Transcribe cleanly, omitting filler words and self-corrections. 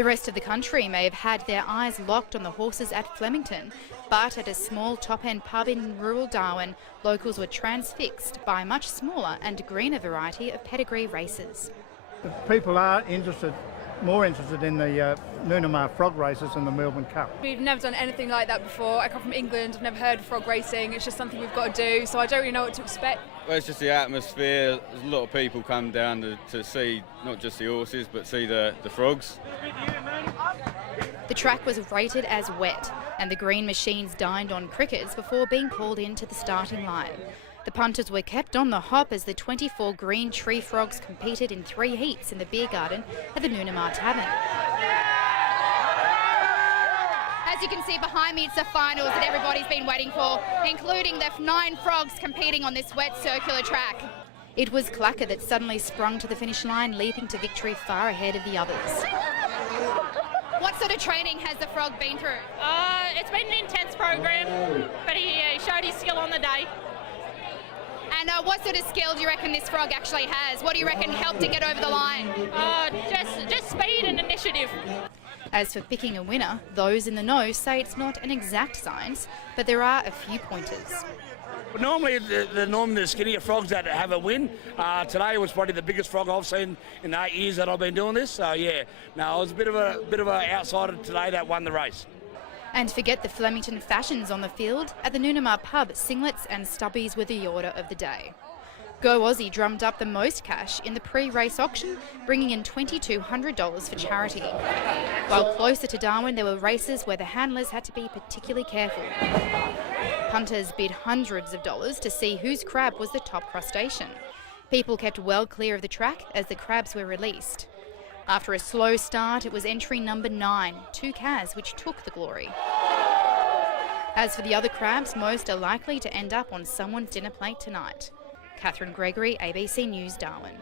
The rest of the country may have had their eyes locked on the horses at Flemington, but at a small top-end pub in rural Darwin, locals were transfixed by a much smaller and greener variety of pedigree races. People are more interested in the Noonamar frog races and the Melbourne Cup. We've never done anything like that before. I come from England, I've never heard of frog racing. It's just something we've got to do, so I don't really know what to expect. Well, it's just the atmosphere. There's a lot of people come down to see not just the horses, but see the frogs. The track was rated as wet, and the green machines dined on crickets before being called into the starting line. The punters were kept on the hop as the 24 green tree frogs competed in 3 heats in the beer garden at the Noonamar Tavern. As you can see behind me, it's the finals that everybody's been waiting for, including the 9 frogs competing on this wet circular track. It was Clacker that suddenly sprung to the finish line, leaping to victory far ahead of the others. What sort of training has the frog been through? It's been an intense program, but he showed his skill on the day. And what sort of skill do you reckon this frog actually has? What do you reckon helped it get over the line? Just speed and initiative. As for picking a winner, those in the know say it's not an exact science, but there are a few pointers. Normally the skinnier frogs that have a win. Today was probably the biggest frog I've seen in the 8 years that I've been doing this. So yeah, no, it was a bit of a outsider today that won the race. And forget the Flemington fashions on the field. At the Noonamar pub, singlets and stubbies were the order of the day. Go Aussie drummed up the most cash in the pre-race auction, bringing in $2,200 for charity. While closer to Darwin, there were races where the handlers had to be particularly careful. Punters bid hundreds of dollars to see whose crab was the top crustacean. People kept well clear of the track as the crabs were released. After a slow start, it was entry number 9, 2 calves, which took the glory. As for the other crabs, most are likely to end up on someone's dinner plate tonight. Catherine Gregory, ABC News, Darwin.